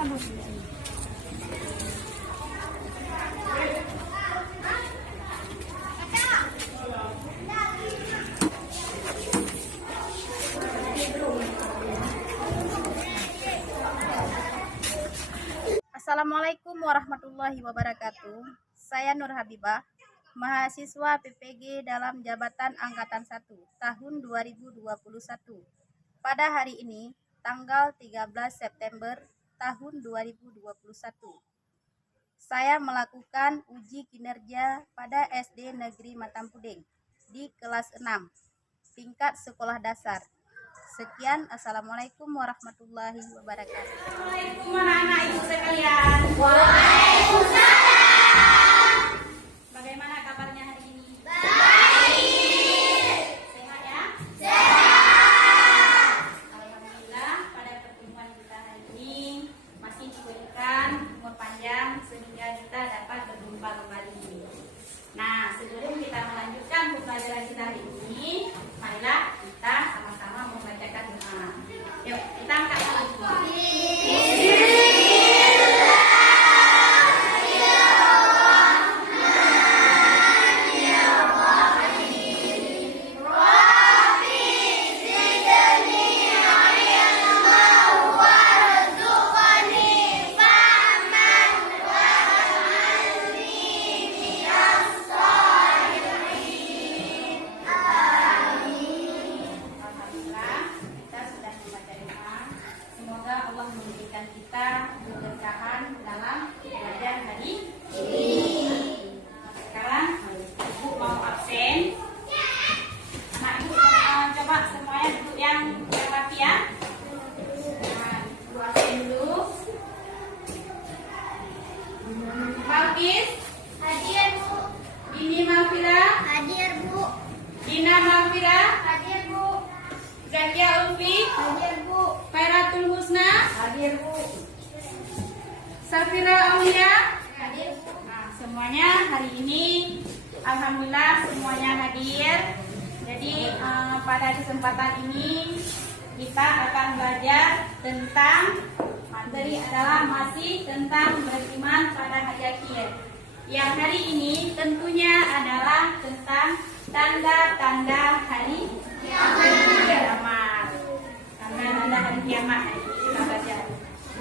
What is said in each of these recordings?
Assalamualaikum warahmatullahi wabarakatuh. Saya Nur Habibah, mahasiswa PPG dalam Jabatan Angkatan 1 tahun 2021. Pada hari ini, tanggal 13 September tahun 2021, saya melakukan uji kinerja pada SD Negeri Matampuding di kelas 6, tingkat sekolah dasar. Sekian, assalamualaikum warahmatullahi wabarakatuh. Assalamualaikum anak-anak ibu sekalian. Waalaikumsalam. Bagaimana kabarnya hari ini? Baik. Sehat ya? Sehat. Alhamdulillah pada pertemuan kita hari ini masih diberikan umur panjang sehingga kita dapat berjumpa kembali. Nah, sebelum kita melanjutkan pembelajaran kita hari ini, marilah kita sama-sama membacakan doa. Yuk, kita angkat tangan semua. Kita keberkahan dalam belajar hari ini. Sekarang ibu mau absen. Anak ibu coba semuanya duduk yang rapi ya. Nah, ibu absen dulu. Malkis Hadir, Bu. Dini Malfira, Hadir, Bu. Dina Malfira, Hadir, Bu. Zakia Ulfi, Hadir, Bu. Fairatul Husna, Hadir, Bu. Safira Aulia. Hadir, Bu. Nah, semuanya hari ini alhamdulillah semuanya hadir. Jadi pada kesempatan ini kita akan belajar tentang materi adalah masih tentang beriman pada hari akhir. Yang hari ini tentunya adalah tentang tanda-tanda hari kiamat. Tanda-tanda hari kiamat kita belajar.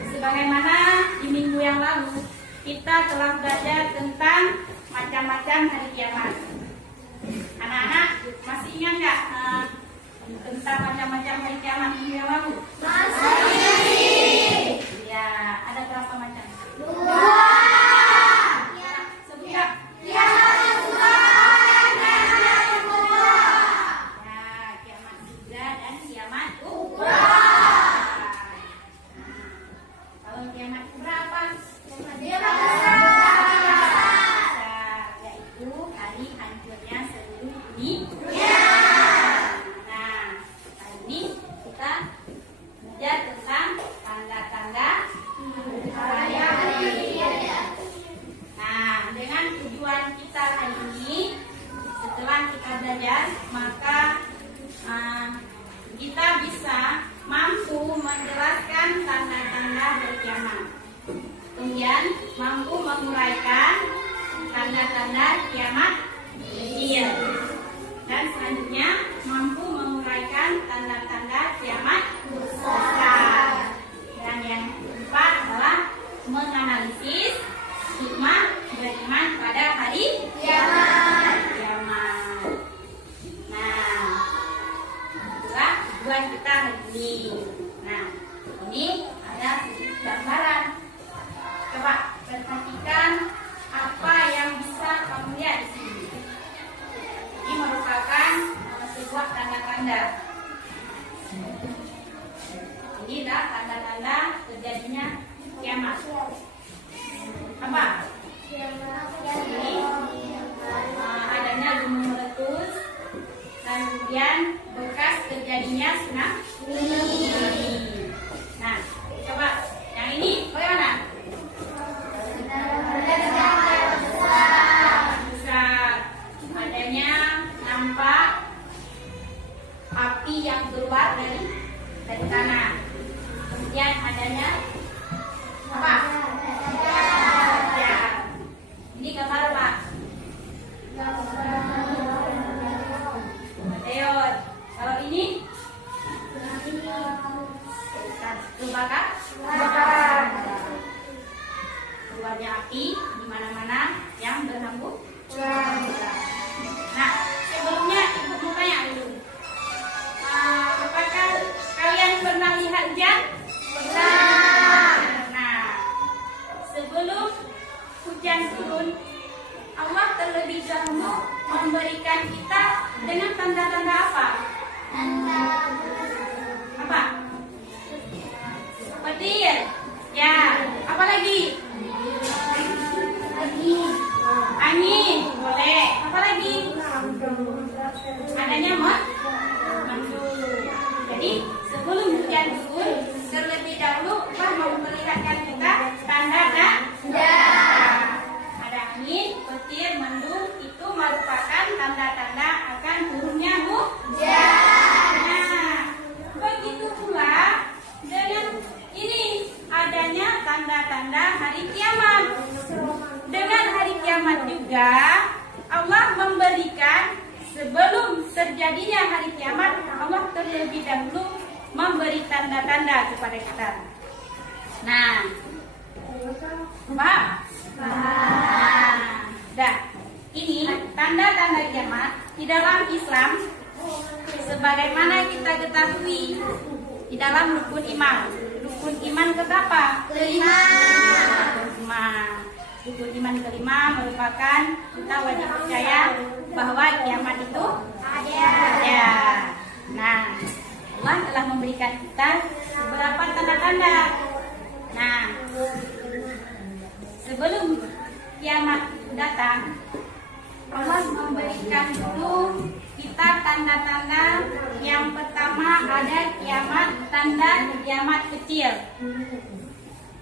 Sebagaimana di minggu yang lalu kita telah belajar tentang macam-macam hari kiamat. Anak-anak masih ingat nggak tentang macam-macam hari kiamat minggu yang lalu? Masih. Ya, ada berapa macam? 2. Sebut ya. Kiamat Tuhan, kiamat kubra. Ya, kiamat kubra dan kiamat Kubra. Kalau kiamat kubra apa? Kiamat besar. Yaitu hari hancurnya seluruh dunia. Nah, hari ini kita belajar tentang tanda-tanda hari akhir. Nah, dengan tujuan kita hari ini, setelah kita belajar, maka kita bisa mampu menjelaskan tanda-tanda hari kiamat. Kemudian mampu menguraikan tanda-tanda kiamat kecil. Dan selanjutnya mampu menguraikan tanda-tanda kiamat besar. Dan yang keempat adalah menganalisis hikmah beriman pada hari Kiamat. Nah, itulah tujuan kita hari ini. Nah, ini ada sedikit gambaran. Coba perhatikan apa yang bisa kamu lihat di sini. Ini merupakan sebuah tanda-tanda. Ini adalah tanda-tanda terjadinya kiamat. Apa? Ini adanya gunung meletus dan kemudian bekas terjadinya tsunami. Nah, coba yang ini bagaimana? Besar. Adanya nampak api yang keluar dari tanah. Kemudian adanya petir. Ya, apa lagi? Angin, boleh. Apa lagi? Adanya mendung. Jadi sebelum hujan turun, terlebih dahulu Allah memperlihatkan kita tanda-tanda. Ada angin, petir, mendung, itu merupakan tanda-tanda akan turunnya hujan. Nah, begitu pula dengan ini adanya tanda-tanda hari kiamat. Dengan hari kiamat juga Allah memberikan, sebelum terjadinya hari kiamat, Allah terlebih dahulu memberi tanda-tanda kepada kita. Nah, paham? Dah, ini tanda-tanda kiamat di dalam Islam, sebagaimana kita ketahui di dalam rukun iman. Rukun iman keberapa? Kelima. Rukun iman kelima merupakan kita wajib percaya bahwa kiamat itu ada. Nah, Allah telah memberikan kita beberapa tanda-tanda. Nah, sebelum kiamat datang, Allah memberikan dulu kita tanda-tanda. Yang pertama ada kiamat, tanda kiamat kecil.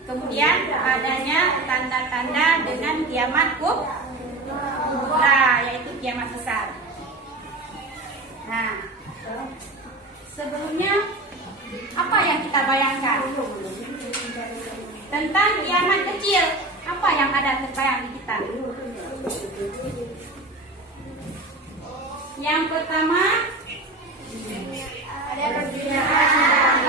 Kemudian adanya tanda-tanda dengan kiamat kubra, yaitu kiamat besar. Nah, sebelumnya apa yang kita bayangkan tentang kiamat kecil? Apa yang ada terbayang di kita? Yang pertama ada perbedaan.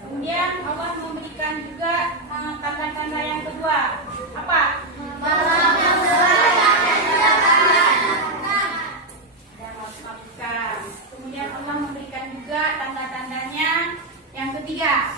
Kemudian Allah memberikan juga tanda-tanda yang kedua. Apa? Kemudian Allah memberikan juga tanda-tandanya yang ketiga.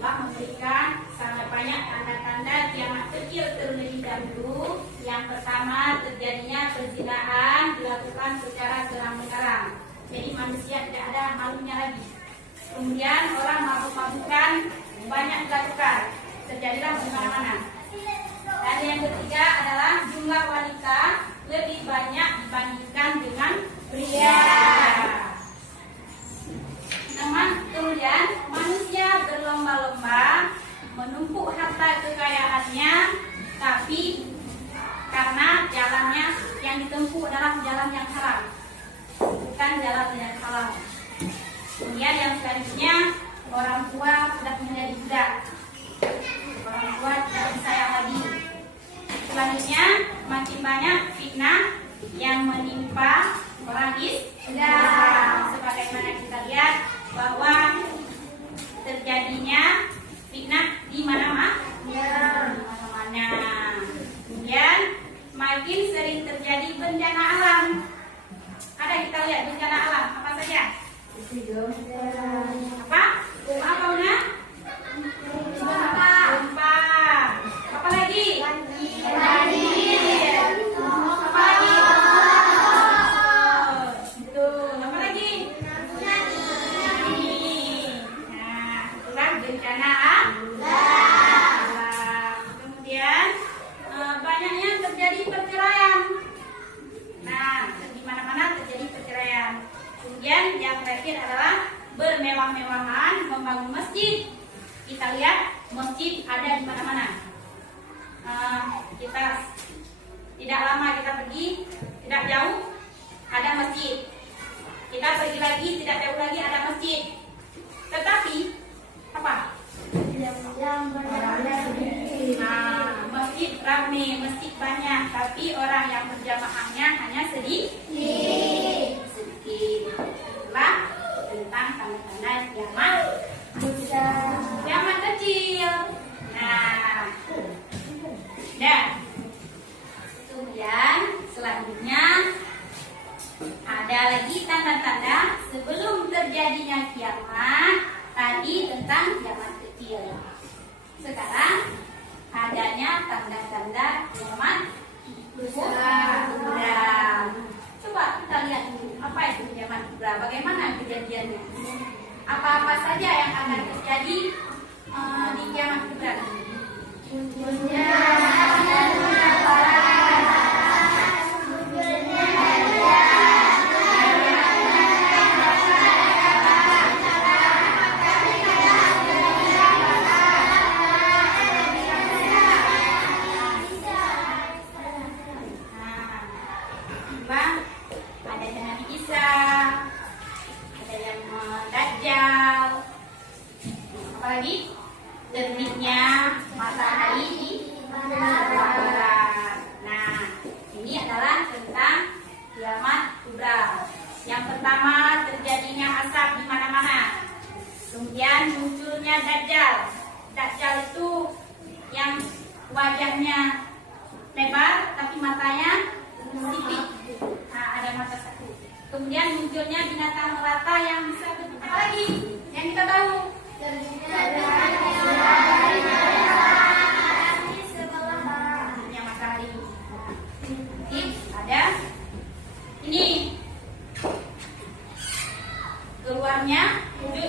Allah memberikan sangat banyak tanda-tanda kiamat kecil terlebih dahulu. Yang pertama, terjadinya perzinahan dilakukan secara terang-benderang. Jadi manusia tidak ada malunya lagi. Kemudian orang mabuk-mabukan banyak dilakukan. Terjadilah di mana-mana. Dan yang ketiga adalah jumlah wanita lebih banyak dibandingkan dengan pria. Kemudian manusia berlomba-lomba menumpuk harta kekayaannya, tapi karena jalannya yang ditempuh adalah jalan yang haram, bukan jalan yang halal. Kemudian yang selanjutnya, orang tua sudah menjadi budak. Orang tua tidak disayang lagi. Selanjutnya, makin banyak fitnah yang menimpa orang Islam. Sebagaimana kita lihat bahwa terjadinya fitnah di mana-mana. Kemudian makin sering terjadi bencana alam. Ada kita lihat bencana alam apa saja? Apa? Apa Una? Gempa. Apa lagi? Banjir. Apa lagi? Betul. Apa lagi? Nah, itulah bencana alam. Kemudian banyaknya terjadi perceraian. Nah, di mana-mana terjadi perceraian. Kemudian yang terakhir adalah bermewah-mewahan membangun masjid. Kita lihat masjid ada di mana-mana. Kita tidak lama kita pergi, tidak jauh ada masjid. Kita pergi lagi, tidak jauh lagi ada masjid. Tetapi apa? Masjid ramai, masjid banyak, tapi orang yang berjamaahnya hanya sedikit. Itulah tentang tanda-tanda kiamat kecil. Nah, dan kemudian selanjutnya ada lagi tanda-tanda sebelum terjadinya kiamat. Tadi tentang kiamat kecil. Sekarang adanya tanda-tanda kiamat besar. bagaimana kejadiannya? Apa-apa saja yang akan terjadi di kiamat kubra? Ada yang Nabi Isa, ada yang Dajjal, apalagi terbitnya matahari di barat. Nah, ini adalah tentang kiamat kubra. Yang pertama, terjadinya asap di mana-mana. Kemudian munculnya Dajjal. Dajjal itu yang wajahnya lebar tapi matanya sipit. Nah, ada mata satu. Kemudian munculnya binatang melata yang bisa berputar lagi. Yang kita tahu. Munculnya matahari. Jadi ada ini keluarnya wujud,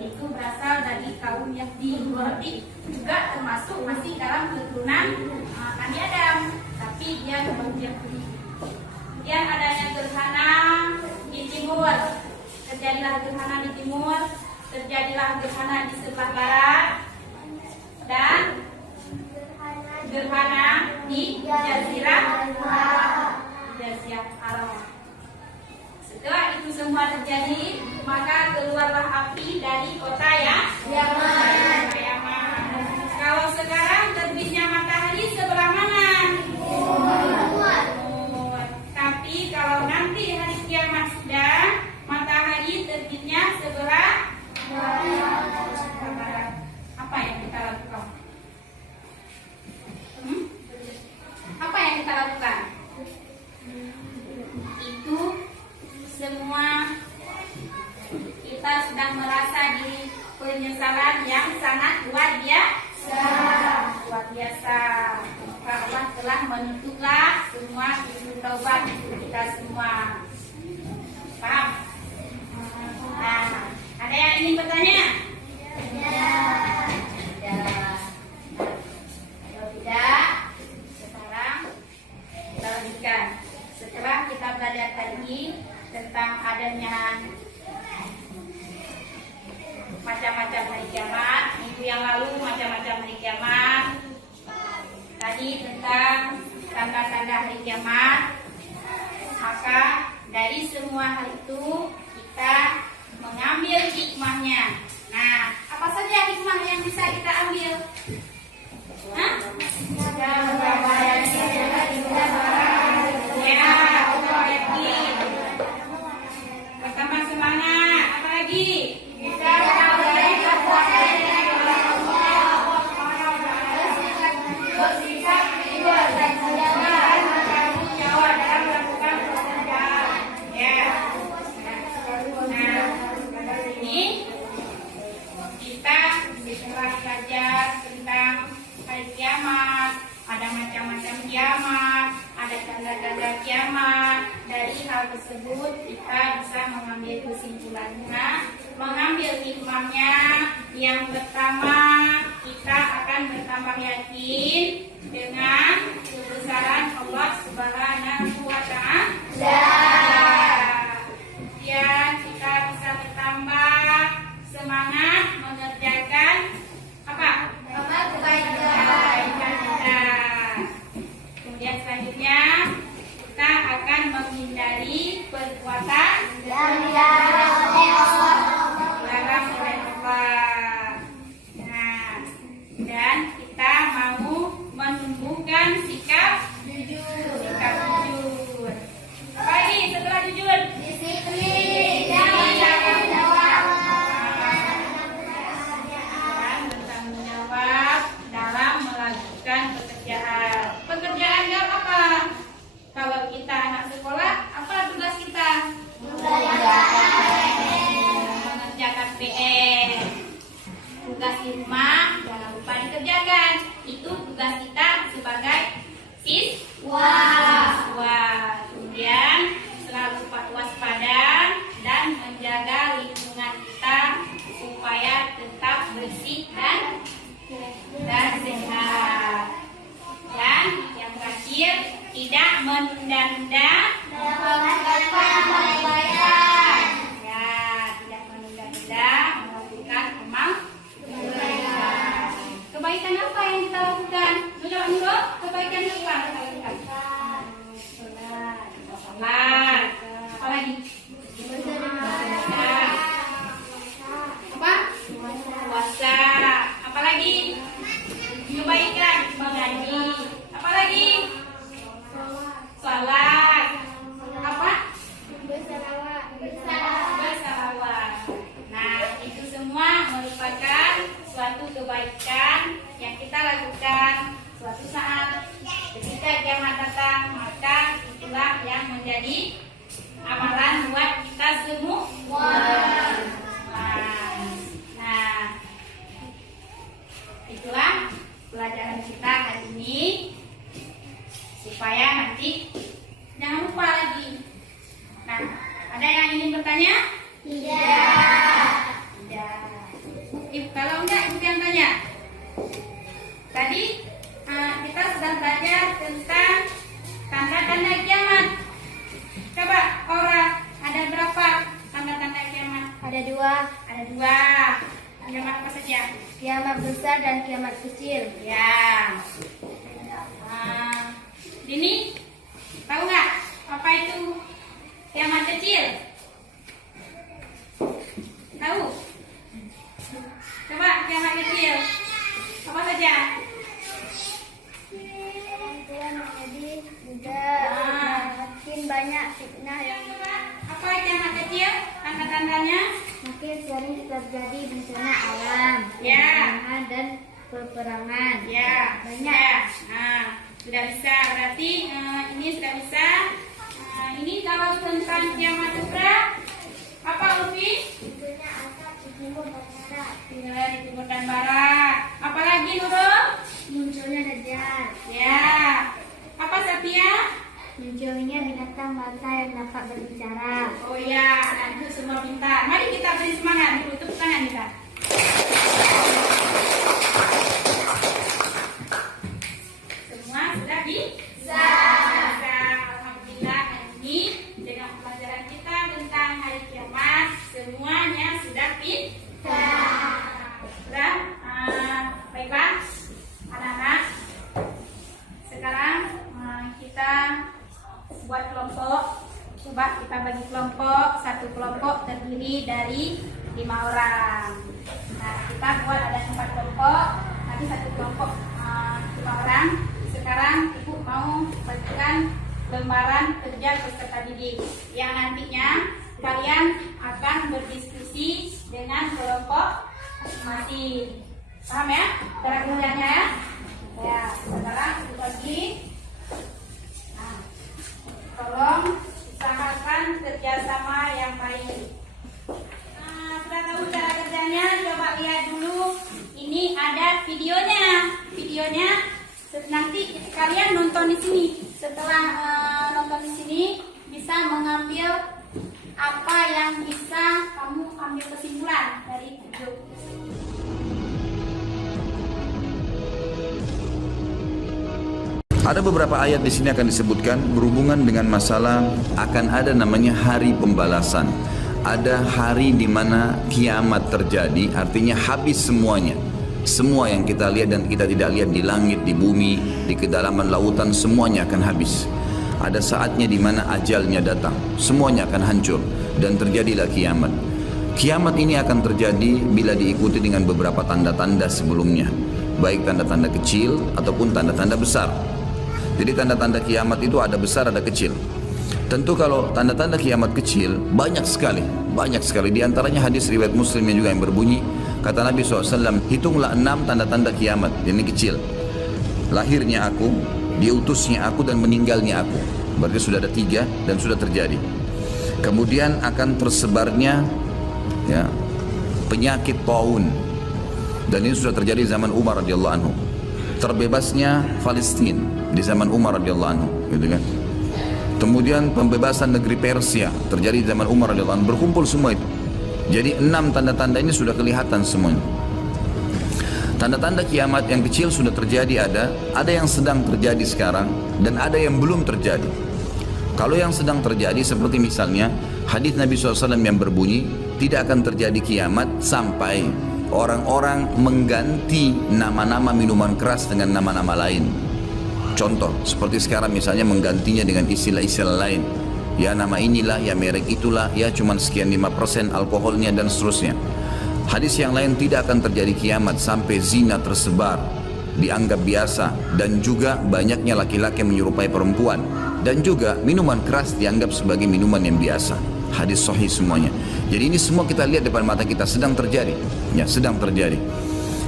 itu berasal dari kaum Yahudi. Berarti juga termasuk masih dalam keturunan Nabi Adam, tapi dia kaum Yahudi. Kemudian adanya gerhana di timur, terjadilah gerhana di timur, terjadilah gerhana di sebelah barat, dan gerhana di Jazirah Arab. Setelah itu semua terjadi, maka keluarlah api dari kota Yaman. Kalau sekarang terbitnya matahari sebelah mana? Timur. Tapi kalau nanti hari kiamat sudah, matahari terbitnya sebelah barat. Apa yang kita lakukan? Apa yang kita lakukan? Itu semua kita sudah merasa di penyesalan yang sangat luar biasa. Allah telah menutuplah semua pintu taubat kita semua. Paham? Nah, ada yang ingin bertanya? Kalau tidak, sekarang kita lanjutkan. Setelah kita belajar tadi tentang adanya macam-macam hari kiamat, minggu yang lalu macam-macam hari kiamat, tadi tentang tanda-tanda hari kiamat, maka dari semua hal itu kita mengambil hikmahnya. Nah, apa saja hikmah yang bisa kita ambil? Pertama semangat, apa lagi? Setelah belajar tentang hari kiamat, ada macam-macam kiamat, ada tanda-tanda kiamat. Dari hal tersebut kita bisa mengambil kesimpulannya, mengambil hikmahnya. Yang pertama, kita akan bertambah yakin dengan kebesaran Allah Subhanahu wa Ta'ala. Kemudian kita bisa bertambah semangat mengerjakan apa? Kebaikan kita. Kemudian selanjutnya kita akan menghindari perbuatan yang dilarang oleh Allah. Nah, dan kita mau menumbuhkan sikap jujur. Apa lagi setelah jujur? Disiplin dan bertanggung jawab dalam melakukan pekerjaan. Pekerjaan dalam apa? Kalau kita anak sekolah, apa tugas kita? Mengerjakan PR. Tugas di rumah jangan lupa dikerjakan. Itu tugas kita sebagai siswa. Kemudian menunda-nunda melakukan kebaikan. ya, tidak menunda-nunda melakukan amal kebaikan. Kebaikan apa yang kita lakukan? Menjawab dulu, kebaikan apa yang kita lakukan? Sholat. Apa lagi? Apa? Puasa. Apa lagi? Kebaikan, mengaji. Apa lagi? Salat. Apa? Bersalawat. Nah, itu semua merupakan suatu kebaikan yang kita lakukan suatu saat ketika kiamat datang, maka itulah yang menjadi amalan buat kita semua. Nah, itulah pelajaran kita hari ini supaya nanti jangan lupa lagi. Nah, ada yang ingin bertanya? Tidak. Tidak. Kalau enggak, ibu yang tanya. Tadi kita sudah belajar tentang tanda-tanda kiamat. Coba orang ada berapa tanda-tanda kiamat? Ada dua, Ada dua. Kiamat apa saja? kiamat besar dan kiamat kecil. Ya. Dini, tahu nggak apa itu kiamat kecil? Tahu? Coba kiamat kecil. Apa saja? Jadi juga makin banyak fitnah yang Coba, apa kiamat kecil? Tanda-tandanya? makin sering terjadi bencana alam, Ya. bencana dan peperangan. Ya, Banyak. ya. Nah, sudah bisa. Berarti ini sudah bisa. Ini kalau tentang kiamat kubra, apa Ufi? Tentunya asap di timur dan barat, Ya, di timur dan barat. Apalagi Nurul? munculnya dajjal, Ya. Apa Sapia? munculnya binatang mata yang dapat berbicara. Oh ya, anak itu semua pintar. Mari kita beri semangat dulu. Tepuk tangan kita. Semua sudah bisa. Alhamdulillah hari ini dengan pelajaran kita tentang hari kiamat semuanya sudah pintar. Sudah, baiklah anak-anak. Sekarang kita buat kelompok. Coba kita bagi kelompok. Satu kelompok terdiri dari 5 orang. Nah, kita buat ada 4 kelompok. Nanti satu kelompok 5 orang. Sekarang ibu mau bagikan lembaran kerja peserta didik yang nantinya kalian akan berdiskusi dengan kelompok masing-masing. Paham ya? Cara kerjanya ya? Ya, sekarang ibu bagi. Nah, tolong usahakan kerjasama yang baik. Nah, sudah tahu cara kerjanya? Coba lihat dulu. Ini ada videonya. Videonya nanti kalian nonton di sini. Setelah nonton di sini, bisa mengambil apa yang bisa kamu ambil kesimpulan dari video. Ada beberapa ayat di sini akan disebutkan berhubungan dengan masalah akan ada namanya hari pembalasan. Ada hari di mana kiamat terjadi, artinya habis semuanya. Semua yang kita lihat dan kita tidak lihat di langit, di bumi, di kedalaman lautan, semuanya akan habis. Ada saatnya di mana ajalnya datang, semuanya akan hancur dan terjadilah kiamat. Kiamat ini akan terjadi bila diikuti dengan beberapa tanda-tanda sebelumnya, baik tanda-tanda kecil ataupun tanda-tanda besar. Jadi tanda-tanda kiamat itu ada besar, ada kecil. Tentu kalau tanda-tanda kiamat kecil banyak sekali. Di antaranya hadis riwayat Muslim yang juga yang berbunyi, kata Nabi SAW, hitunglah 6 tanda-tanda kiamat. Ini kecil. Lahirnya aku, diutusnya aku, dan meninggalnya aku. Berarti sudah ada 3 dan sudah terjadi. Kemudian akan tersebarnya ya, penyakit taun, dan ini sudah terjadi di zaman Umar radhiyallahu anhu. Terbebasnya Palestina di zaman Umar radhiyallahu anhu, gitu kan. Kemudian pembebasan negeri Persia terjadi di zaman Umar radhiyallahu anhu. Berkumpul semua itu. Jadi 6 tanda-tanda ini sudah kelihatan semuanya. Tanda-tanda kiamat yang kecil sudah terjadi ada yang sedang terjadi sekarang dan ada yang belum terjadi. Kalau yang sedang terjadi seperti misalnya hadis Nabi SAW yang berbunyi tidak akan terjadi kiamat sampai orang-orang mengganti nama-nama minuman keras dengan nama-nama lain. Contoh seperti sekarang misalnya menggantinya dengan istilah-istilah lain. Ya nama inilah, ya merek itulah, ya cuman sekian 5% alkoholnya dan seterusnya. Hadis yang lain tidak akan terjadi kiamat sampai zina tersebar, dianggap biasa, dan juga banyaknya laki-laki yang menyerupai perempuan, dan juga minuman keras dianggap sebagai minuman yang biasa. Hadis sahih semuanya. Jadi ini semua kita lihat depan mata kita sedang terjadi, ya sedang terjadi.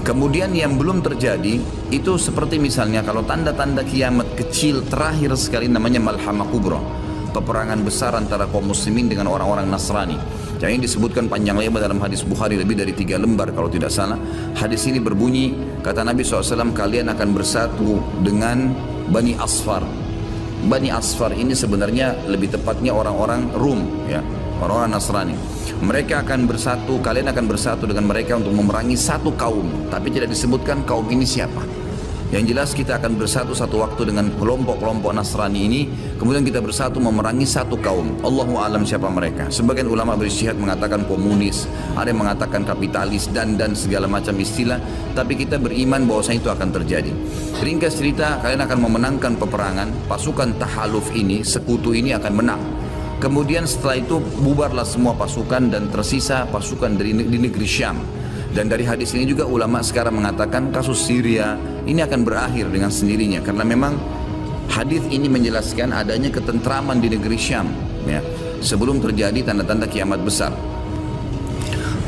Kemudian yang belum terjadi itu seperti misalnya kalau tanda-tanda kiamat kecil terakhir sekali namanya Malhamah Kubra, peperangan besar antara kaum muslimin dengan orang-orang Nasrani. Yang ini disebutkan panjang lebar dalam hadis Bukhari lebih dari 3 lembar kalau tidak salah. Hadis ini berbunyi, kata Nabi SAW, kalian akan bersatu dengan Bani Asfar. Bani Asfar ini sebenarnya lebih tepatnya orang-orang Rum, ya, orang-orang Nasrani. Mereka akan bersatu, kalian akan bersatu dengan mereka untuk memerangi satu kaum, tapi tidak disebutkan kaum ini siapa. Yang jelas kita akan bersatu satu waktu dengan kelompok-kelompok Nasrani ini, kemudian kita bersatu memerangi satu kaum. Allahu a'lam siapa mereka. Sebagian ulama beristihad mengatakan komunis, ada yang mengatakan kapitalis dan segala macam istilah, tapi kita beriman bahwasanya itu akan terjadi. Ringkas cerita, kalian akan memenangkan peperangan, pasukan tahaluf ini, sekutu ini akan menang. Kemudian setelah itu bubarlah semua pasukan dan tersisa pasukan di negeri Syam. Dan dari hadis ini juga ulama sekarang mengatakan kasus Syria ini akan berakhir dengan sendirinya, karena memang hadis ini menjelaskan adanya ketentraman di negeri Syam, ya, sebelum terjadi tanda-tanda kiamat besar.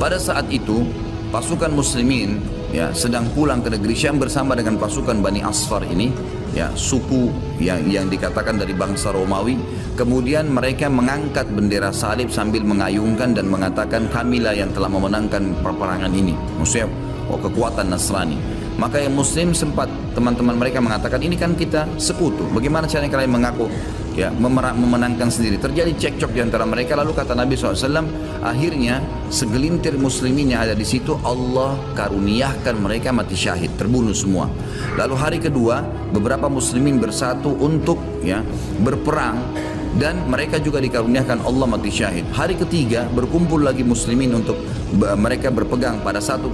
Pada saat itu pasukan muslimin, ya, sedang pulang ke negeri Syam bersama dengan pasukan Bani Asfar ini, ya, suku yang dikatakan dari bangsa Romawi. Kemudian mereka mengangkat bendera salib sambil mengayunkan dan mengatakan kamilah yang telah memenangkan peperangan ini. Maksudnya kekuatan Nasrani. Maka yang muslim sempat teman-teman mereka mengatakan ini kan kita sekutu. Bagaimana caranya kalian mengaku ya memenangkan sendiri? Terjadi cekcok di antara mereka. Lalu kata Nabi SAW, akhirnya segelintir muslimin yang ada di situ Allah karuniakan mereka mati syahid, terbunuh semua. Lalu hari kedua beberapa muslimin bersatu untuk ya berperang dan mereka juga dikaruniakan Allah mati syahid. Hari ketiga berkumpul lagi muslimin untuk mereka berpegang pada satu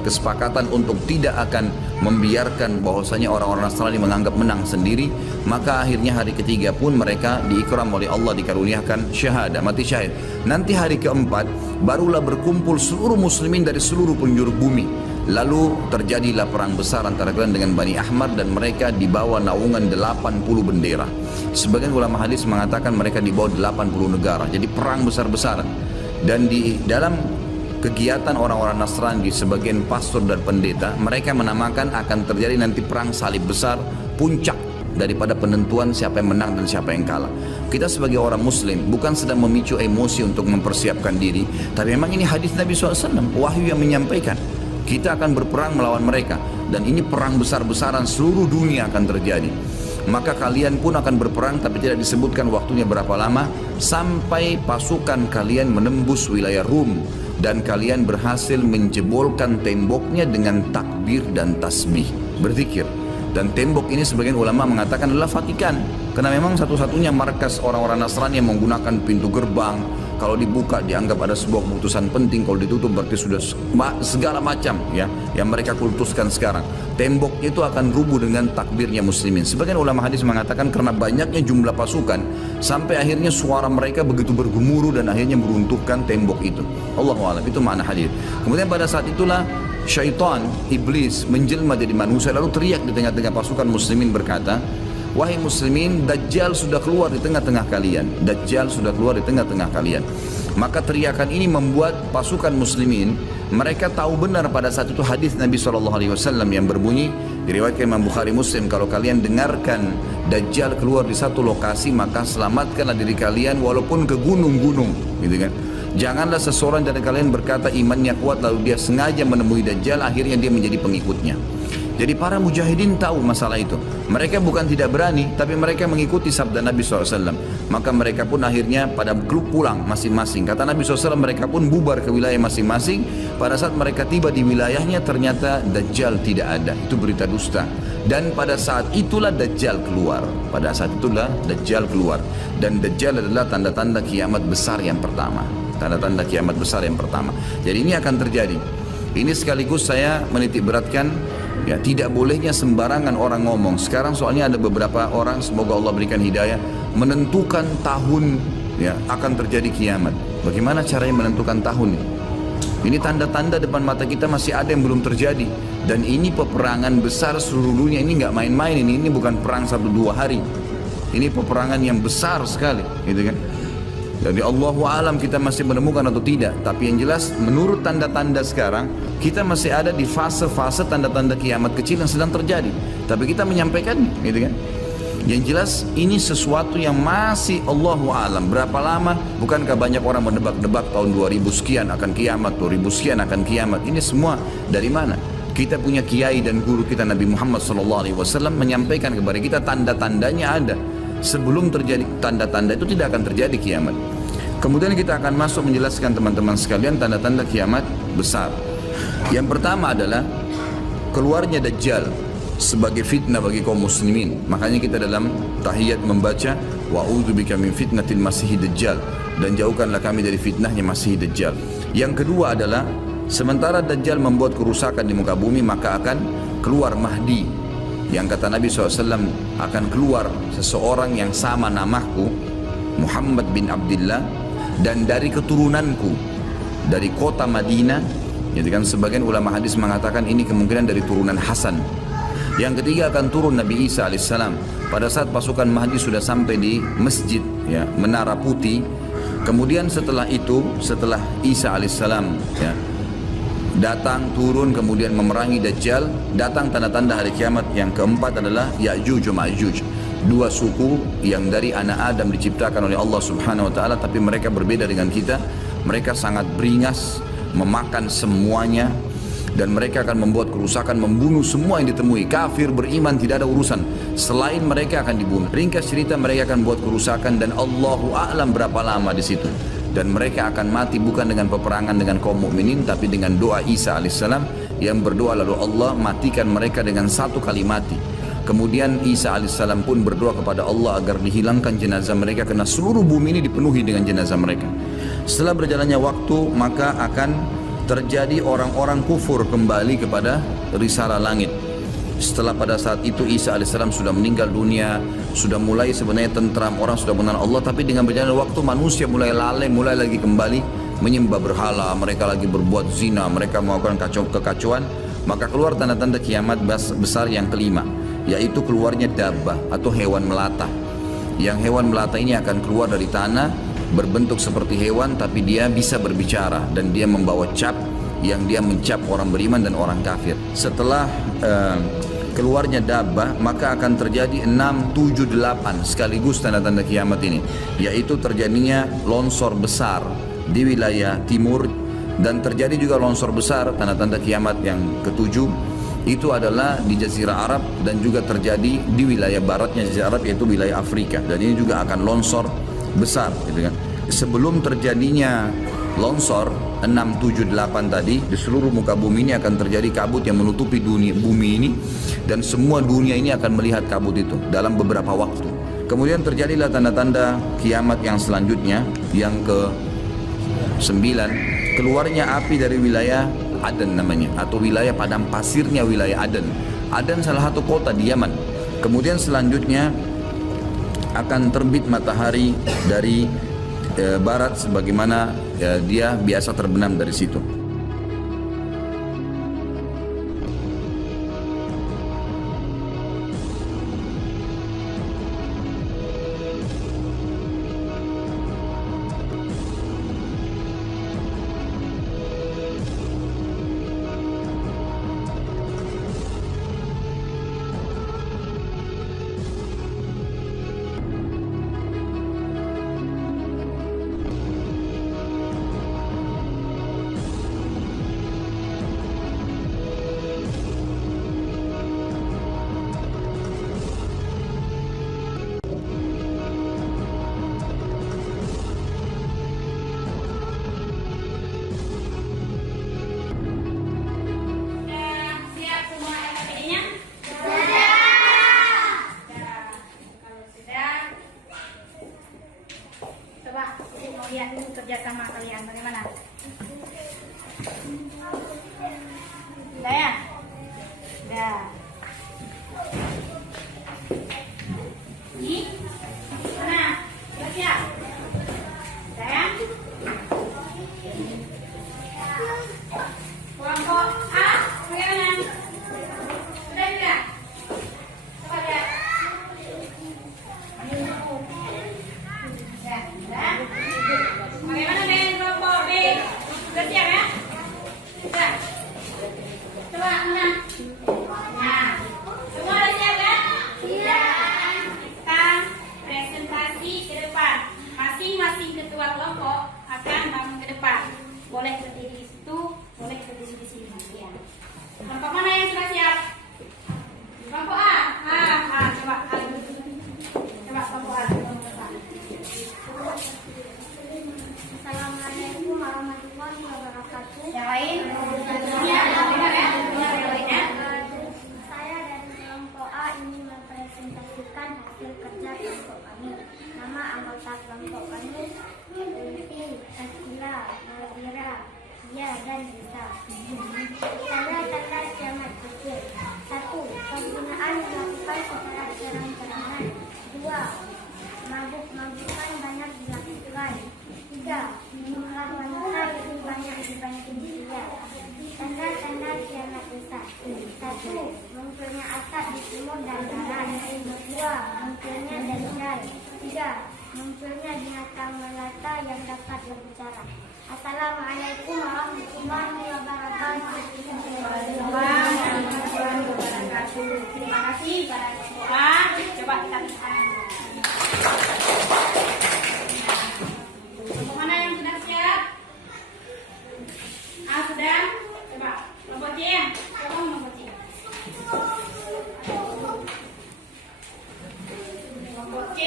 kesepakatan untuk tidak akan membiarkan bahwasanya orang-orang Nasrani menganggap menang sendiri. Maka akhirnya hari ketiga pun mereka diikram oleh Allah, dikaruniakan syahadah, mati syahid. Nanti hari keempat barulah berkumpul seluruh muslimin dari seluruh penjuru bumi. Lalu terjadilah perang besar antara kalian dengan Bani Ahmad dan mereka dibawa naungan 80 bendera. Sebagian ulama hadis mengatakan mereka dibawa 80 negara. Jadi perang besar-besaran. Dan di dalam kegiatan orang-orang Nasrani, sebagian pastor dan pendeta, mereka menamakan akan terjadi nanti perang salib besar, puncak daripada penentuan siapa yang menang dan siapa yang kalah. Kita sebagai orang muslim bukan sedang memicu emosi untuk mempersiapkan diri, tapi memang ini hadis Nabi SAW, wahyu yang menyampaikan kita akan berperang melawan mereka, dan ini perang besar-besaran seluruh dunia akan terjadi. Maka kalian pun akan berperang, tapi tidak disebutkan waktunya berapa lama, sampai pasukan kalian menembus wilayah Rum dan kalian berhasil menjebolkan temboknya dengan takbir dan tasbih, berzikir. Dan tembok ini sebagian ulama mengatakan adalah Vatikan, karena memang satu-satunya markas orang-orang Nasrani yang menggunakan pintu gerbang. Kalau dibuka dianggap ada sebuah keputusan penting, kalau ditutup berarti sudah segala macam ya yang mereka kultuskan sekarang. Tembok itu akan rubuh dengan takbirnya muslimin. Sebagian ulama hadis mengatakan karena banyaknya jumlah pasukan sampai akhirnya suara mereka begitu bergemuruh dan akhirnya meruntuhkan tembok itu. Allahu a'lam, itu makna hadis. Kemudian pada saat itulah syaitan, iblis menjelma jadi manusia lalu teriak di tengah-tengah pasukan muslimin berkata, wahai muslimin, Dajjal sudah keluar di tengah-tengah kalian. Dajjal sudah keluar di tengah-tengah kalian. Maka teriakan ini membuat pasukan muslimin, mereka tahu benar pada saat itu hadis Nabi SAW yang berbunyi, diriwayatkan Imam Bukhari Muslim, kalau kalian dengarkan Dajjal keluar di satu lokasi, maka selamatkanlah diri kalian walaupun ke gunung-gunung, gitu kan. Janganlah seseorang dari kalian berkata imannya kuat lalu dia sengaja menemui Dajjal, akhirnya dia menjadi pengikutnya. Jadi para mujahidin tahu masalah itu. Mereka bukan tidak berani, tapi mereka mengikuti sabda Nabi SAW. Maka mereka pun akhirnya pada pulang masing-masing. Kata Nabi SAW, mereka pun bubar ke wilayah masing-masing. Pada saat mereka tiba di wilayahnya, ternyata Dajjal tidak ada. Itu berita dusta. Dan pada saat itulah Dajjal keluar. Pada saat itulah Dajjal keluar. Dan Dajjal adalah tanda-tanda kiamat besar yang pertama. Tanda-tanda kiamat besar yang pertama. Jadi ini akan terjadi. Ini sekaligus saya menitik beratkan, ya, tidak bolehnya sembarangan orang ngomong. Sekarang soalnya ada beberapa orang, semoga Allah berikan hidayah, menentukan tahun, ya, akan terjadi kiamat. Bagaimana caranya menentukan tahun ini? Ini tanda-tanda depan mata kita masih ada yang belum terjadi. Dan ini peperangan besar seluruh dunia. Ini nggak main-main, ini bukan perang 1-2 hari. Ini peperangan yang besar sekali, gitu kan? Jadi Allahu alam kita masih menemukan atau tidak. Tapi yang jelas menurut tanda-tanda sekarang, kita masih ada di fase-fase tanda-tanda kiamat kecil yang sedang terjadi. Tapi kita menyampaikan, gitu kan? Yang jelas ini sesuatu yang masih Allahu alam. Berapa lama? Bukankah banyak orang menebak-nebak tahun 2000 sekian akan kiamat, 2000 sekian akan kiamat. Ini semua dari mana? Kita punya kiai dan guru kita Nabi Muhammad SAW menyampaikan kepada kita tanda-tandanya ada. Sebelum terjadi tanda-tanda itu tidak akan terjadi kiamat. Kemudian kita akan masuk menjelaskan teman-teman sekalian tanda-tanda kiamat besar. Yang pertama adalah keluarnya Dajjal sebagai fitnah bagi kaum muslimin. Makanya kita dalam tahiyat membaca wa'udzubika min fitnatil masiihid dajjal, dan jauhkanlah kami dari fitnahnya Masih Dajjal. Yang kedua adalah sementara Dajjal membuat kerusakan di muka bumi, maka akan keluar Mahdi. Yang kata Nabi SAW, akan keluar seseorang yang sama namaku, Muhammad bin Abdullah, dan dari keturunanku, dari kota Madinah. Jadi kan sebagian ulama hadis mengatakan ini kemungkinan dari turunan Hasan. Yang ketiga akan turun Nabi Isa alaihissalam. Pada saat pasukan Mahdi sudah sampai di masjid, ya, Menara Putih. Kemudian setelah itu, setelah Isa alaihissalam, ya, datang, turun, kemudian memerangi Dajjal, datang tanda-tanda hari kiamat. Yang keempat adalah Ya'juj wa Ma'juj, dua suku yang dari anak Adam diciptakan oleh Allah Subhanahu wa taala, tapi mereka berbeda dengan kita. Mereka sangat beringas, memakan semuanya, dan mereka akan membuat kerusakan, membunuh semua yang ditemui. Kafir, beriman, tidak ada urusan. Selain mereka akan dibunuh. Ringkas cerita, mereka akan buat kerusakan dan Allahu a'lam berapa lama di situ. Dan mereka akan mati bukan dengan peperangan dengan kaum mukminin, tapi dengan doa Isa alaihissalam yang berdoa, lalu Allah matikan mereka dengan satu kali mati. Kemudian Isa alaihissalam pun berdoa kepada Allah agar dihilangkan jenazah mereka, karena seluruh bumi ini dipenuhi dengan jenazah mereka. Setelah berjalannya waktu, maka akan terjadi orang-orang kufur kembali kepada risalah langit. Setelah pada saat itu Isa alaihissalam sudah meninggal dunia, sudah mulai sebenarnya tentram, orang sudah mengenal Allah, tapi dengan berjalannya waktu manusia mulai lalai, mulai lagi kembali menyembah berhala, mereka lagi berbuat zina, mereka melakukan kekacauan. Maka keluar tanda-tanda kiamat besar yang kelima, yaitu keluarnya dabbah atau hewan melata. Yang hewan melata ini akan keluar dari tanah, berbentuk seperti hewan, tapi dia bisa berbicara dan dia membawa cap yang dia mencap orang beriman dan orang kafir. Setelah keluarnya dabbah, maka akan terjadi 6, 7, 8 sekaligus tanda-tanda kiamat ini, yaitu terjadinya longsor besar di wilayah timur, dan terjadi juga longsor besar. Tanda-tanda kiamat yang ketujuh itu adalah di Jazirah Arab, dan juga terjadi di wilayah baratnya Jazirah Arab, yaitu wilayah Afrika, dan ini juga akan longsor besar, gitu kan. Sebelum terjadinya longsor 6, 7, 8 tadi, di seluruh muka bumi ini akan terjadi kabut yang menutupi bumi ini, dan semua dunia ini akan melihat kabut itu dalam beberapa waktu. Kemudian terjadilah tanda-tanda kiamat yang selanjutnya, yang ke-9, keluarnya api dari wilayah Aden namanya, atau wilayah padang pasirnya wilayah Aden. Aden salah satu kota di Yaman. Kemudian selanjutnya akan terbit matahari dari barat, sebagaimana dia biasa terbenam dari situ. lihat dulu kerjasama kalian bagaimana. Udah ya? Udah. Ini mana? Sudah siap? Udah ya? Kelompok A bagaimana? Sudah tidak? Coba lihat. Sudah. Bagaimana dengan kelompok B? Sudah siap ya? Sudah. Coba mana? Nah, semua sudah siap ya? Iya. Kita presentasi ke depan. Masing-masing ketua kelompok akan bangun ke depan. Boleh berdiri di situ, boleh berdiri di sini. Ya. Kelompok mana yang sudah siap? Kelompok A. Coba A. Coba kelompok A. Assalamualaikum warahmatullahi wabarakatuh. Yang lain? Ya, dengar ya. Dengar yang lainnya. Saya dari kelompok A ingin mempresentasikan hasil kerja kelompok kami. Nama anggota kelompok kami Ulfi, Akila, Nawira, Dia, dan Rita. Tanda-tanda kiamat kecil. 1. Penggunaan dilakukan secara terang-terangan. 2. Mabuk-mabukan banyak dilakukan. 3. Jumlah wanita lebih banyak dibanding pria. Tanda-tanda kiamat besar. 1. Munculnya asap di sumur dan darat. 2. Munculnya dajjal. 3. Munculnya binatang melata yang dapat berbicara. Assalamualaikum warahmatullahi wabarakatuh. Warahmatullahi wabarakatuh. Terima kasih pada kelompok A. Coba kita lihat. Kelompok mana yang sudah siap? A sudah. Coba kelompok C ya. Tolong kelompok C. Kelompok C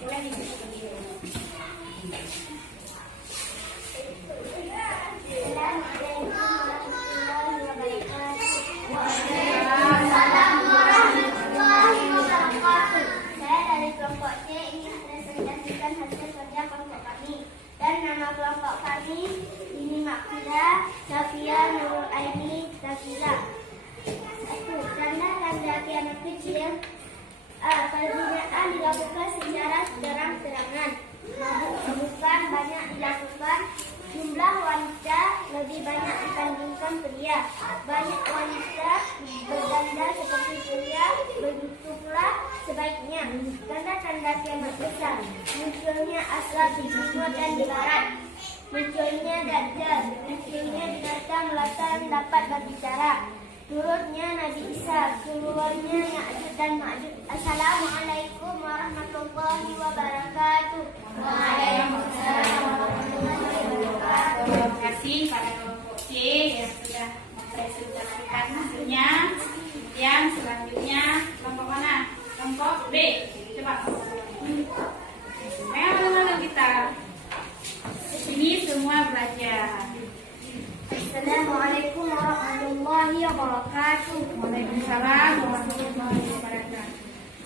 boleh duduk sendiri. Assalamualaikum warahmatullahi wabarakatuh. Assalamualaikum warahmatullahi wabarakatuh. Saya dari kelompok C ingin presentasikan hasil kerja kelompok kami. Dan nama kelompok kami ini Makfida, Safia, Nurul Aini, Zakila. 1. Tanda-tanda kiamat kecil. A. Perzinahan dilakukan secara terang-terangan. Mabuk-mabukan banyak dilakukan. Jumlah wanita lebih banyak dibandingkan pria. Banyak wanita berdandan seperti pria, begitu pula sebaiknya. Tanda-tanda kiamat besar. Munculnya asap di timur dan di barat. Munculnya dajjal. Munculnya binatang melata yang dapat berbicara. Turunnya Nabi Isa. Keluarnya Ya'juj dan Ma'juj. Assalamualaikum warahmatullahi wabarakatuh. Waalaikumsalam warahmatullahi wabarakatuh. Terima kasih pada kelompok C yang sudah mempresentasikan hasilnya. Kemudian selanjutnya kelompok mana? Kelompok B. Coba. Ayo teman-teman kita. Ini semua belajar. Assalamualaikum warahmatullahi wabarakatuh. Waalaikumsalam warahmatullahi wabarakatuh.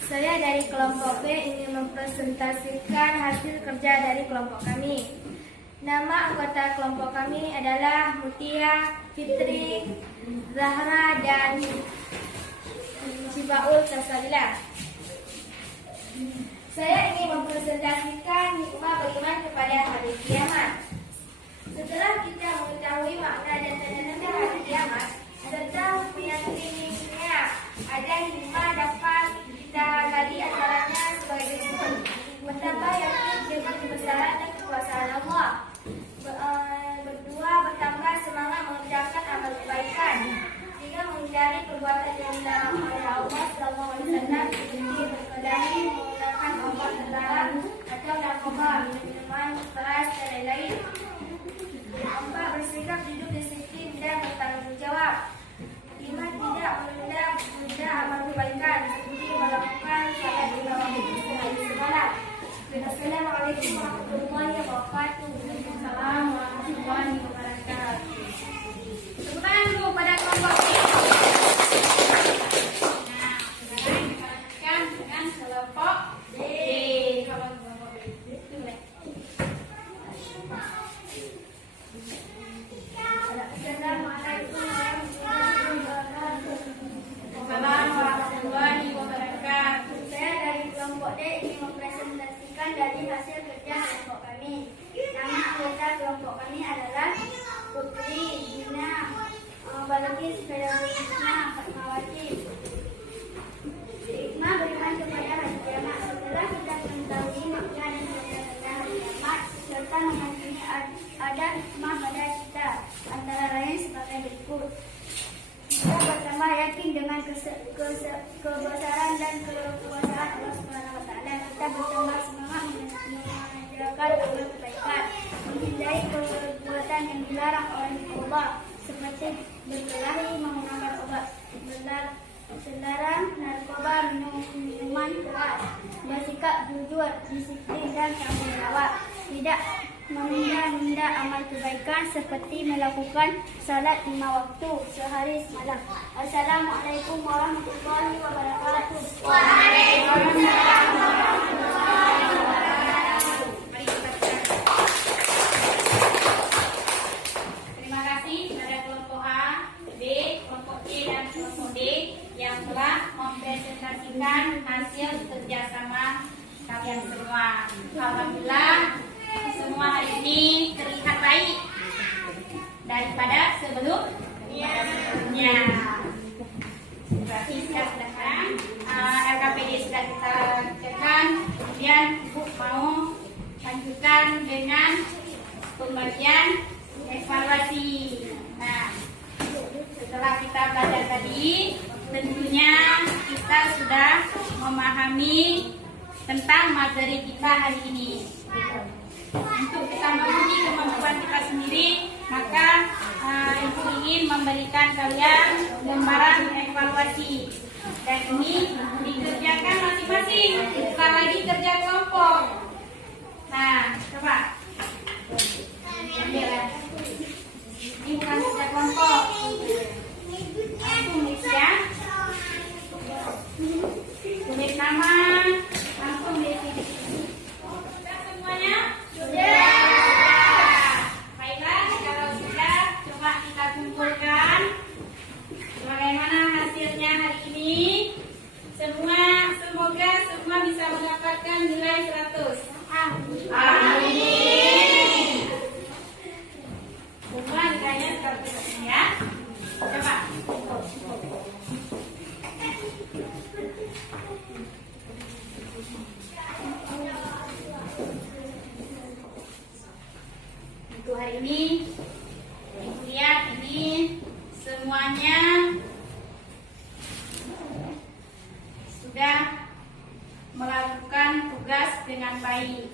Saya dari kelompok B ingin mempresentasikan hasil kerja dari kelompok kami. Nama anggota kelompok kami adalah Mutia, Fitri, Zahra, dan Cibaul Tasabila. Saya ingin mempresentasikan hikmah beriman kepada hari kiamat. Setelah kita mengetahui makna dan tanda-tanda hari kiamat serta meyakininya, ada hikmah dapat kita gali antaranya sebagai berikut. Pertama, yakin dengan kebesaran dan kekuasaan Allah. Berdua, bertambah semangat mengerjakan amal kebaikan. Tiga, menghindari perbuatan yang dilarang oleh Allah SAW seperti berkelahi, menggunakan obat terlarang atau narkoba, minuman keras dan lain-lain. 4. Bersikap hidup disiplin dan bertanggung jawab. 5. Tidak menunda amal kebaikan seperti melakukan salat lima waktu sehari semalam. Assalamualaikum warahmatullahi wabarakatuh. Waalaikumsalam warahmatullahi wabarakatuh. Tepuk tangan dulu pada kelompok C. Nah, sekarang kita lanjutkan dengan kelompok D. Kelompok D. Ode ingin mempresentasikan dari hasil kerja kelompok kami. Nama anggota kelompok kami adalah Putri, Dina, Balkis, Fedawisna, Fatmawati. Hikmah beriman kepada hari kiamat. Setelah kita mengetahui makna dan tanda-tanda hari kiamat serta menghakimi ada hikmah pada kita, antara lain sebagai berikut. Kita bertambah yakin dengan kebesaran dan kekuasaan Allah Subhanahu wa taala. Kita bertambah semangat mengerjakan amal kebaikan, menghindari perbuatan yang dilarang oleh Allah seperti berkelahi, menggunakan obat terlarang, narkoba, minuman keras, bersikap jujur, disiplin dan tanggung jawab, tidak menunda-nunda amal kebaikan seperti melakukan salat 5 waktu sehari semalam. Assalamualaikum warahmatullahi wabarakatuh. Waalaikumsalam warahmatullahi wabarakatuh. Terima kasih kepada kelompok A, B, kelompok C dan kelompok D yang telah mempresentasikan hasil kerjasama kalian semua. Alhamdulillah, semua hari ini terlihat baik daripada sebelumnya. Berarti sekarang LKPD sudah kita kerjakan, kemudian Ibu mau lanjutkan dengan pembagian evaluasi. Nah, setelah kita belajar tadi, tentunya kita sudah memahami tentang materi kita hari ini. Untuk kita menguji kemampuan kita sendiri, maka Ibu ingin memberikan kalian lembaran evaluasi. Dan ini dikerjakan masing-masing, bukan lagi kerja kelompok. Nah, coba ambil ya. Ini bukan kerja kelompok. Langsung tulis ya. Tulis nama, langsung di sini. Sudah semuanya? Sudah. Baiklah, kalau sudah, coba kita kumpulkan bagaimana hasilnya hari ini. Semoga semua bisa mendapatkan nilai 100. Amin. Semua nilainya 100 ya. Coba. Untuk hari ini, Ibu lihat ini semuanya sudah melakukan tugas dengan baik.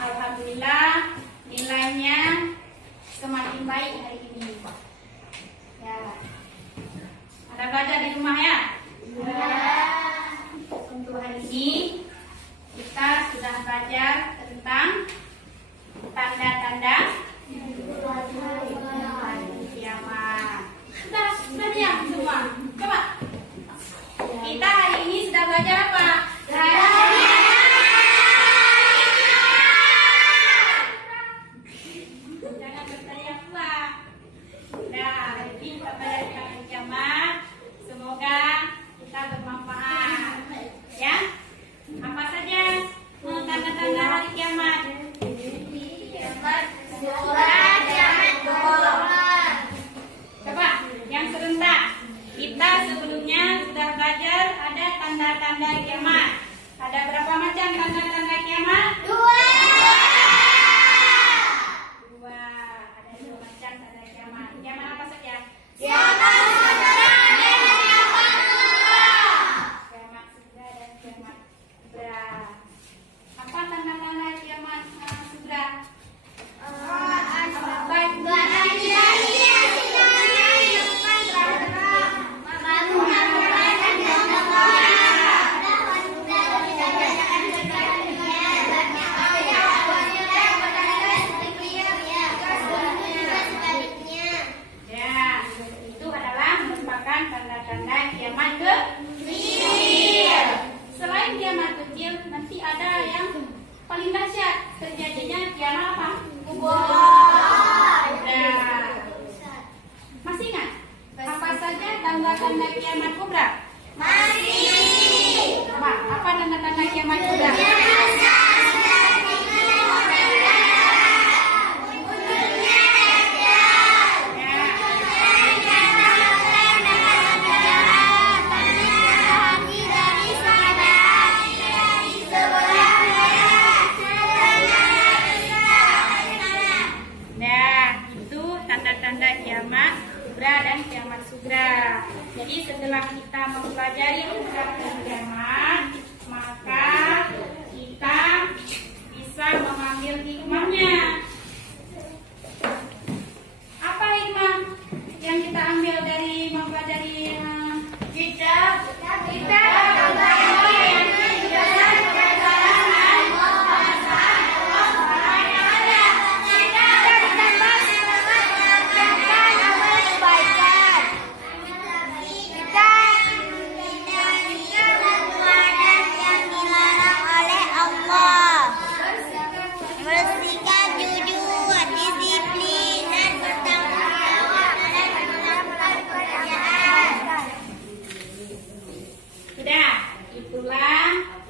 Alhamdulillah, nilainya semakin baik hari ini. Ya, ada belajar di rumah ya? Untuk hari ini kita sudah belajar tentang tanda-tanda kiamat. Sudah diam semua. Coba. Kita hari ini sudah belajar apa? Jangan bertanya pula. Nah, hari ini kita belajar tentang kiamat. Semoga kita bermanfaat. Ya. Apa saja tanda-tanda hari kiamat? Coba yang serentak. Kita sebelumnya sudah belajar ada tanda-tanda kiamat. Ada berapa macam tanda-tanda kiamat? Dua. Ada 2 macam tanda kiamat. Kiamat apa saja? Kiamat sugra dan kiamat kubra. Apa tanda-tanda kiamat sugra? Itu adalah merupakan tanda-tanda kiamat kecil. Selain kiamat kecil, nanti ada yang paling dahsyat terjadinya kiamat apa? Kubur. Masih ingat apa saja tanda-tanda kiamat kubra? Masih. Coba, apa tanda-tanda kiamat sudah? Tanda kiamat kubra dan kiamat sugra. Jadi setelah kita mempelajari kubra dan kiamat, maka kita bisa mengambil hikmahnya. Apa hikmah yang kita ambil dari mempelajari kitab? Kita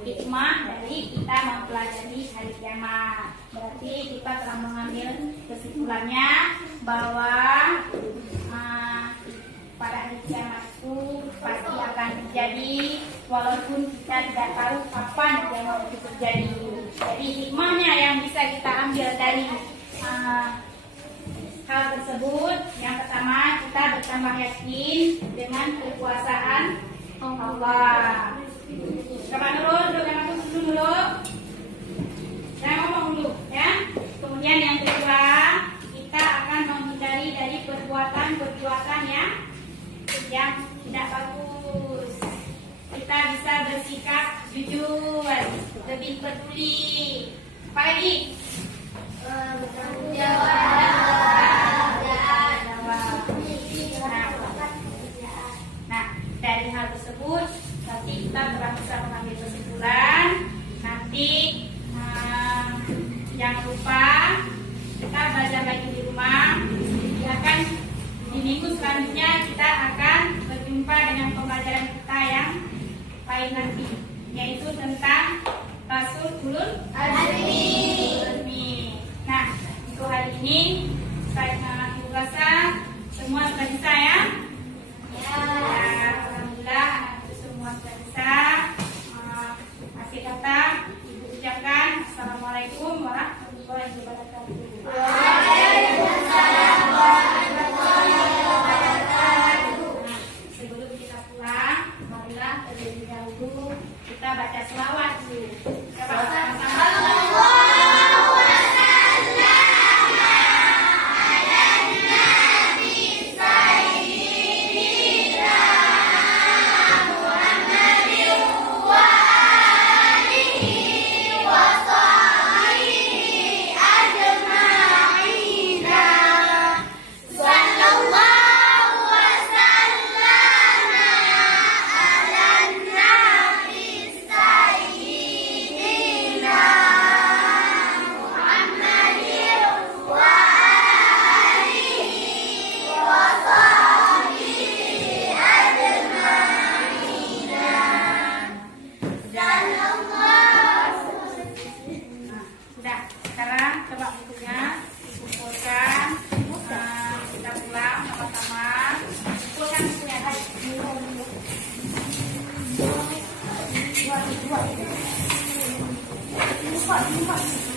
hikmah dari kita mempelajari hari kiamat. Berarti kita telah mengambil kesimpulannya bahwa pada hari kiamat itu pasti akan terjadi, walaupun kita tidak tahu kapan kiamat itu terjadi. Jadi hikmahnya yang bisa kita ambil dari hal tersebut, yang pertama kita bertambah yakin dengan kekuasaan Allah. Coba dulu, jangan dulu. Jangan ngomong dulu, ya. Kemudian yang kedua, kita akan menghindari dari perbuatan-perbuatan yang tidak bagus. Kita bisa bersikap jujur, lebih peduli. Apa lagi? Bertanggung jawab. Nah, dari hal tersebut nanti kita telah bisa mengambil kesimpulan. Nanti jangan lupa kita belajar lagi di rumah. Akan di minggu selanjutnya kita akan berjumpa dengan pembelajaran kita yang lain nanti, yaitu tentang Rasulul Azmi. Nah, untuk hari ini saya ibu rasa semua sudah bisa ya. Alhamdulillah semua sudah bisa. Akhir kata ibu ucapkan Assalamualaikum warahmatullahi wabarakatuh. Waalaikumsalam warahmatullahi wabarakatuh. Sebelum kita pulang, marilah terlebih dahulu kita baca selawat dulu. Coba sama-sama. Lupa.